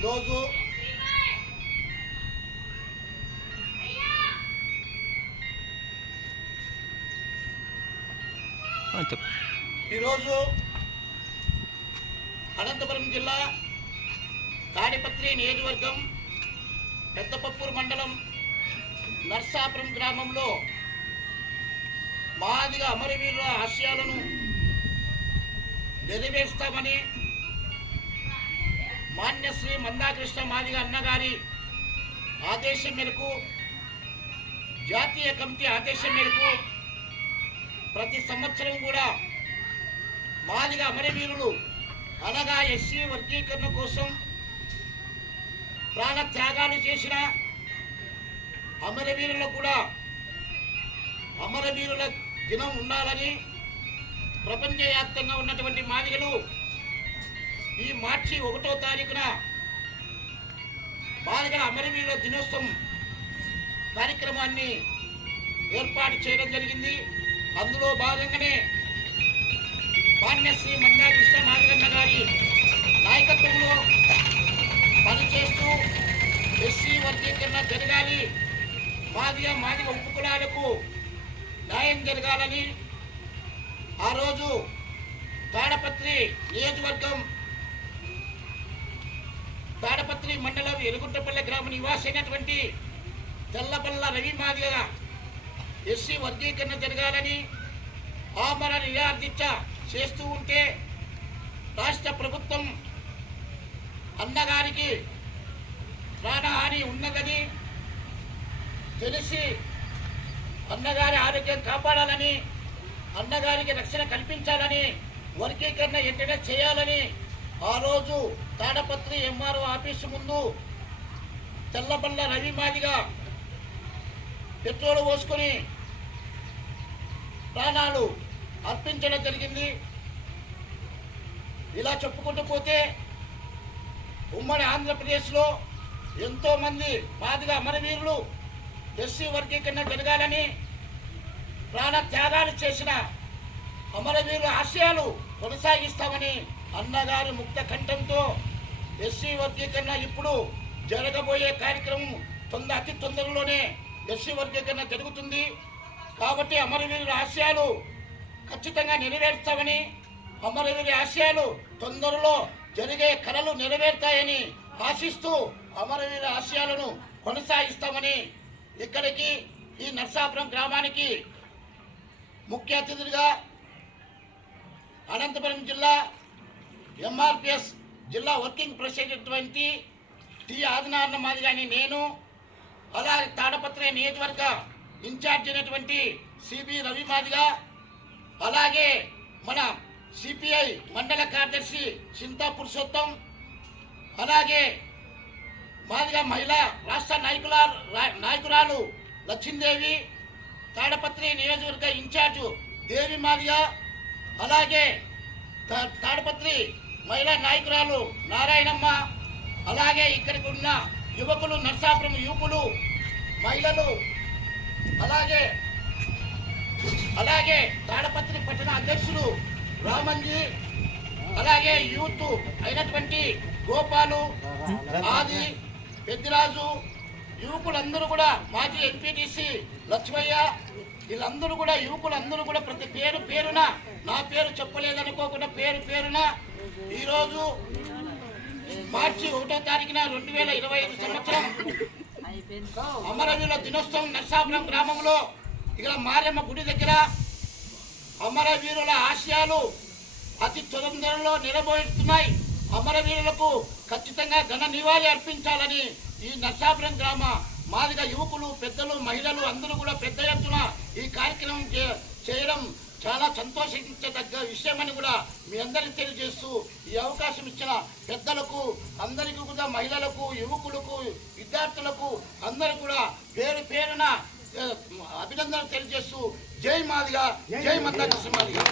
ఈరోజు ఈరోజు అనంతపురం జిల్లా తాడిపత్రి నియోజకవర్గం పెద్దపప్పూరు మండలం నర్సాపురం గ్రామంలో మాదిగా అమరవీరుల ఆశయాలను నెరవేరుస్తామని మాన్యశ్రీ మందాకృష్ణ మాదిగ అన్నగారి ఆదేశం మేరకు జాతీయ కమిటీ ఆదేశం మేరకు ప్రతి సంవత్సరం కూడా మాదిగ అమరవీరులు అనగా ఎస్సీ వర్గీకరణ కోసం ప్రాణ త్యాగాలు చేసిన అమరవీరులకు కూడా అమరవీరుల దినం ఉండాలని ప్రపంచవ్యాప్తంగా ఉన్నటువంటి మాదిగలు ఈ మార్చి ఒకటో తారీఖున బాలికల అమరవీరుల దినోత్సవం కార్యక్రమాన్ని ఏర్పాటు చేయడం జరిగింది. అందులో భాగంగానే మాన్యశ్రీ మందాకృష్ణ నాగరన్న గారి నాయకత్వంలో పనిచేస్తూ ఎస్సీ వర్గీకరణ జరగాలి. మాదిగ మాదిగ ఉపకులాలకు న్యాయం జరగాలని ఆ రోజు తాడపత్రి నియోజకవర్గం తాడపత్రి మండలం ఎలుగుంటపల్లె గ్రామ నివాసి అయినటువంటి తెల్లపల్ల రవి మాదిగ ఎస్సీ వర్గీకరణ జరగాలని ఆమర నిరార్థించ చేస్తూ ఉంటే రాష్ట్ర ప్రభుత్వం అన్నగారికి ప్రాణహాని ఉన్నదని తెలిసి అన్నగారి ఆరోగ్యం కాపాడాలని అన్నగారికి రక్షణ కల్పించాలని వర్గీకరణ ఎంటనే చేయాలని ఆ రోజు తాడపత్రి ఎంఆర్ఓ ఆఫీసు ముందు తెల్లబల్ల రవి మాదిగా పెట్రోల్ పోసుకొని ప్రాణాలు అర్పించడం జరిగింది. ఇలా చెప్పుకుంటూ పోతే ఉమ్మడి ఆంధ్రప్రదేశ్లో ఎంతోమంది మాదిగా అమరవీరులు ఎస్సీ వర్గీకరణ జరగాలని ప్రాణ త్యాగాలు చేసిన అమరవీరుల ఆశయాలు కొనసాగిస్తామని అన్నగారి ముక్త కంఠంతో ఎస్సీ వర్గీకరణ ఇప్పుడు జరగబోయే కార్యక్రమం తొందర అతి తొందరలోనే ఎస్సీ వర్గీకరణ జరుగుతుంది. కాబట్టి అమరవీరుల ఆశయాలు ఖచ్చితంగా నెరవేరుస్తామని అమరవీరి ఆశయాలు తొందరలో జరిగే కళలు నెరవేరుతాయని ఆశిస్తూ అమరవీర ఆశయాలను కొనసాగిస్తామని ఇక్కడికి ఈ నర్సాపురం గ్రామానికి ముఖ్య అతిథులుగా అనంతపురం జిల్లా ఎంఆర్పిఎస్ జిల్లా వర్కింగ్ ప్రెసిడెంట్ టి ఆదినారాయణ మాదిగాని నేను అలాగే తాడపత్రి నియోజకవర్గ ఇన్ఛార్జ్ అయినటువంటి సిబి రవి మాదిగా అలాగే మన సిపిఐ మండల కార్యదర్శి చింతా పురుషోత్తం అలాగే మాదిగా మహిళా రాష్ట్ర నాయకుల రా- నాయకురాలు లక్ష్మీదేవి తాడపత్రి నియోజకవర్గ ఇన్ఛార్జు దేవి మాదిగా అలాగే తా- తాడపత్రి మహిళా నాయకురాలు నారాయణమ్మ అలాగే ఇక్కడికి ఉన్న యువకులు నర్సాపురం యువకులు మహిళలు అలాగే అలాగే తాడపత్రి పట్టణ అధ్యక్షులు రామంజీ అలాగే యూత్ అయినటువంటి గోపాలు ఆది పెద్దిరాజు యువకులందరూ కూడా మాజీ ఎంపీటీసీ లక్ష్మయ్య వీళ్ళందరూ కూడా యువకులందరూ కూడా ప్రతి పేరు పేరున నా పేరు చెప్పలేదనుకోకుండా పేరు పేరున ఈరోజు మార్చి ఒకటో తారీఖున రెండు వేల ఇరవై ఐదు సంవత్సరం అమరవీరుల దినోత్సవం నర్సాపురం గ్రామంలో ఇక్కడ మారెమ్మ గుడి దగ్గర అమరవీరుల ఆశయాలు అతి తొందరలో నిలబోయిస్తున్నాయి అమరవీరులకు ఖచ్చితంగా ఘన నివాళి అర్పించాలని ఈ నర్సాపురం గ్రామ మాదిగ యువకులు పెద్దలు మహిళలు అందరూ కూడా పెద్ద ఎత్తున ఈ కార్యక్రమం చే- చేయడం చాలా సంతోషించదగ్గ విషయమని కూడా మీ అందరికీ తెలియజేస్తూ ఈ అవకాశం ఇచ్చిన పెద్దలకు అందరికీ కూడా మహిళలకు యువకులకు విద్యార్థులకు అందరూ కూడా పేరు పేరున అభినందనలు తెలియజేస్తూ జై మాదిగా జై మందా కృష్ణ మాదిగా.